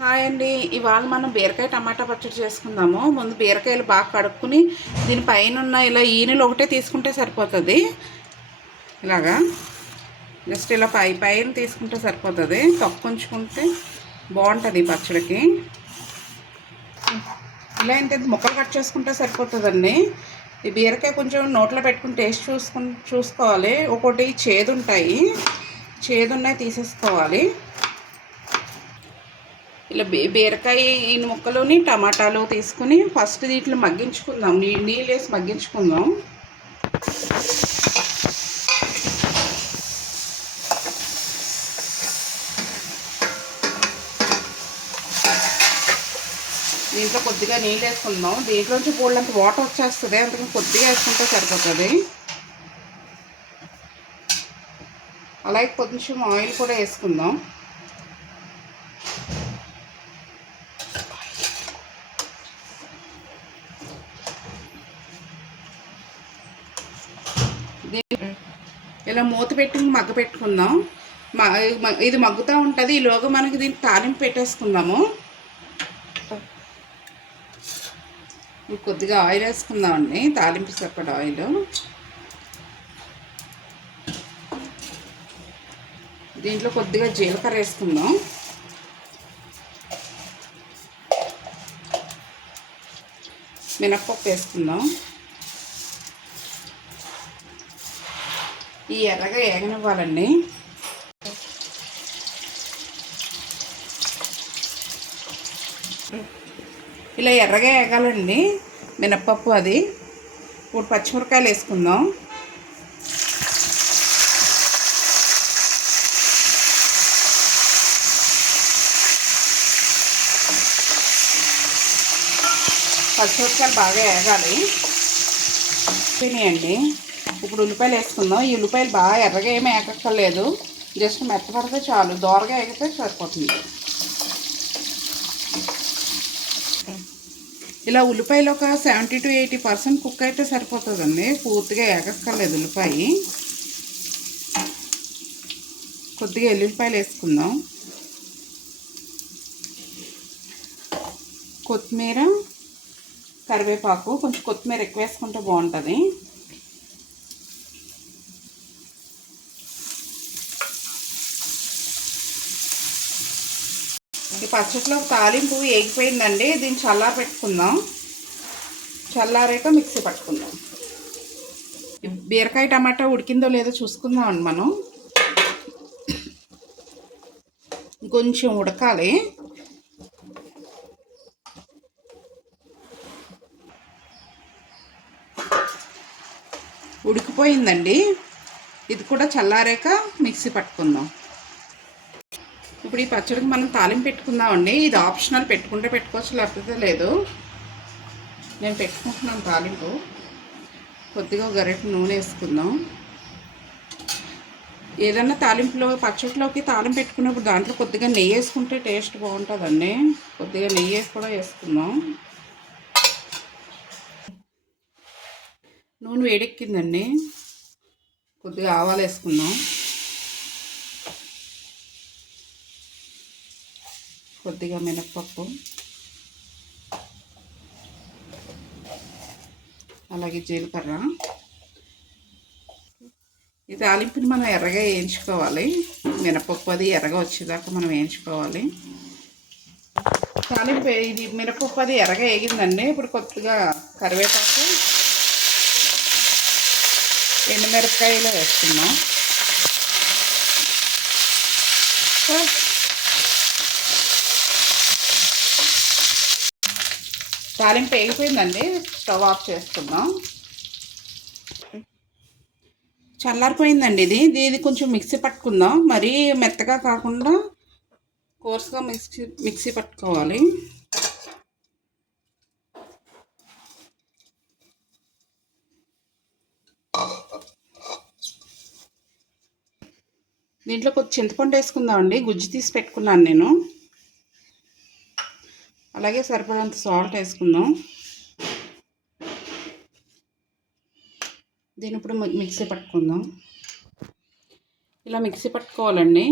Hi అండి. ఇవాళ మనం బీరకాయ టమాటా పచ్చడి చేసుకుందాము. ముందు బీరకాయలు బాగా కడుక్కుని దీని పైన ఉన్న ఇలా ఈనెలు ఒకటే తీసుకుంటే సరిపోతుంది. ఇలాగా. జస్ట్ ఇలా పై పైన తీసుకుంటే సరిపోతుంది. తక్కువ ఉంచుకుంటే బాగుంటుంది పచ్చడికి. ఇలా ఇంత ముక్కలు కట్ చేసుకుంటే సరిపోతుందండి. ఈ బీరకాయ కొంచెం నోట్లో పెట్టుకుని టేస్ట్ చూసుకుని చూసుకోవాలి. ఒకటి చేదు ఉంటాయి చేదు ఉన్నాయి తీసేసుకోవాలి. ఇలా బీ బీరకాయ ఈ ముక్కలోని టమాటాలు తీసుకుని ఫస్ట్ దీంట్లో మగ్గించుకుందాం. నీ నీళ్ళు వేసి మగ్గించుకుందాం. దీంట్లో కొద్దిగా నీళ్ళు వేసుకుందాం. దీంట్లోంచి బోళ్ళంత వాటర్ వచ్చేస్తుంది. అందుకని కొద్దిగా వేసుకుంటే సరిపోతుంది. అలాగే కొంచెం ఆయిల్ కూడా వేసుకుందాం. ఇలా మూత పెట్టి మగ్గ పెట్టుకుందాం. మ- ఇది మగ్గుతూ ఉంటుంది. ఈలోగా మనకి దీన్ని తాలింపు పెట్టేసుకుందాము. కొద్దిగా ఆయిల్ వేసుకుందామండి తాలింపు సరిపడ ఆయిల్. దీంట్లో కొద్దిగా జీలకర్ర వేసుకుందాం. మినప్పప్పు వేసుకుందాం. ఈ ఎర్రగా ఏగనివ్వాలండి. ఇలా ఎర్రగా ఏగాలండి. మినప్పప్పు అది. ఇప్పుడు పచ్చిమిరకాయలు వేసుకుందాం. పచ్చిమిరకాయలు బాగా ఏగాలి. తినేయండి. ఇప్పుడు ఉల్లిపాయలు వేసుకుందాం. ఈ ఉల్లిపాయలు బాగా ఎర్రగా ఏమీ ఏకక్కర్లేదు. జస్ట్ మెత్తపడితే చాలు. దోరగా ఎగితే సరిపోతుంది. ఇలా ఉల్లిపాయలు ఒక seventy two eighty percent cook అయితే సరిపోతుందండి. పూర్తిగా ఏకక్కర్లేదు ఉల్లిపాయ. కొద్దిగా ఎల్లుల్లిపాయలు వేసుకుందాం. కొత్తిమీర కరివేపాకు కొంచెం కొత్తిమీర ఎక్కువ వేసుకుంటే బాగుంటుంది. ఈ పచ్చట్లో తాలింపు ఏగిపోయిందండి దీన్ని చల్లార పెట్టుకుందాం. చల్లారాక మిక్సీ పట్టుకుందాం. బీరకాయ టమాటా ఉడికిందో లేదో చూసుకుందాం అండి మనం. కొంచెం ఉడకాలి. ఉడికిపోయిందండి. ఇది కూడా చల్లారాక మిక్సీ పట్టుకుందాం. ఇప్పుడు ఈ పచ్చడికి మనం తాలింపు పెట్టుకుందామండి. ఇది ఆప్షనల్ పెట్టుకుంటే పెట్టుకోవచ్చు లేకపోతే లేదు. నేను పెట్టుకుంటున్నాను తాలింపు. కొద్దిగా ఒక నూనె వేసుకుందాం. ఏదన్నా తాలింపులో పచ్చడిలోకి తాలింపు పెట్టుకున్నప్పుడు దాంట్లో కొద్దిగా నెయ్యి వేసుకుంటే టేస్ట్ బాగుంటుందండి. కొద్దిగా నెయ్యి కూడా వేసుకుందాం. నూనె వేడెక్కిందండి. కొద్దిగా ఆవాలు వేసుకుందాం. కొద్దిగా మినప్పప్పు. అలాగే జీలకర్ర. ఈ తాలింపుని మనం ఎర్రగా వేయించుకోవాలి. మినపప్పు అది ఎర్రగా వచ్చేదాకా మనం వేయించుకోవాలి. తాలింపు ఇది మినపప్పు అది ఎర్రగా వేగిందండి. ఇప్పుడు కొద్దిగా కరివేపాకు ఎండుమిరపకాయలు వేస్తున్నాం. తాలింపు వేగిపోయిందండి. స్టవ్ ఆఫ్ చేసుకుందాం చల్లారిపోయిందండి ఇది. ఇది కొంచెం మిక్సీ పట్టుకుందాం. మరీ మెత్తగా కాకుండా కోర్స్గా మిక్సీ మిక్సీ పట్టుకోవాలి. దీంట్లో కొద్ది చింతపండు వేసుకుందామండి. గుజ్జు తీసి పెట్టుకున్నాను నేను. అలాగే సరిపడంత సాల్ట్ వేసుకుందాం. దీని ఇప్పుడు మిక్సీ పట్టుకుందాం. ఇలా మిక్సీ పట్టుకోవాలండి.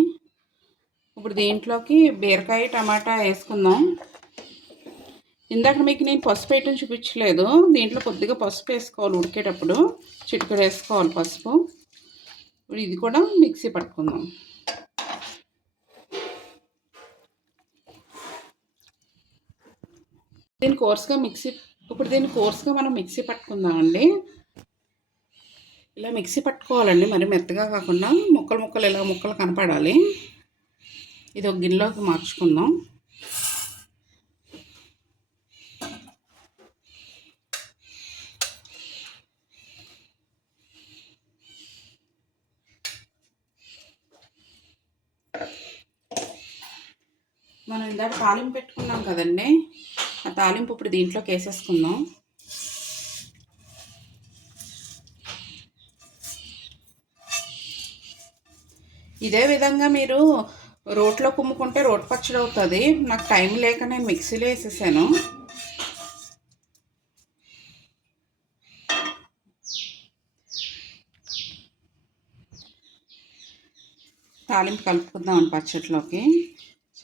ఇప్పుడు దీంట్లోకి బీరకాయ టమాటా వేసుకుందాం. ఇందాక మీకు నేను పసుపు వేయటం చూపించలేదు. దీంట్లో కొద్దిగా పసుపు వేసుకోవాలి ఉడికేటప్పుడు. చిటికెడు వేసుకోవాలి పసుపు. ఇప్పుడు ఇది కూడా మిక్సీ పట్టుకుందాం. దీన్ని కోర్స్గా మిక్సీ ఇప్పుడు దీన్ని కోర్స్గా మనం మిక్సీ పట్టుకుందామండి ఇలా మిక్సీ పట్టుకోవాలండి మరి మెత్తగా కాకుండా ముక్కలు ముక్కలు ఇలా ముక్కలు కనపడాలి. ఇది ఒక గిన్నెలోకి మార్చుకుందాం. మనం ఇందాక తాలింపు పెట్టుకున్నాం కదండి? ఆ తాలింపు ఇప్పుడు దీంట్లోకి వేసేసుకుందాం ఇదే విధంగా మీరు రోట్లో కుమ్ముకుంటే రోట్ పచ్చడి అవుతుంది. నాకు టైం లేక నేను మిక్సీలో వేసేసాను. తాలింపు కలుపుకుందాం పచ్చట్లోకి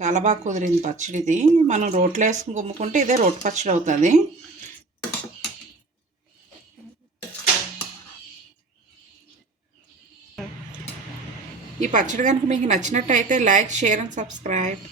చాలా బాగా కుదిరింది పచ్చడి ఇది. మనం రోట్లో వేసుకుని కుమ్ముకుంటే ఇదే రోటి పచ్చడి అవుతుంది. ఈ పచ్చడి కనుక మీకు నచ్చినట్టయితే లైక్ షేర్ అండ్ సబ్స్క్రైబ్.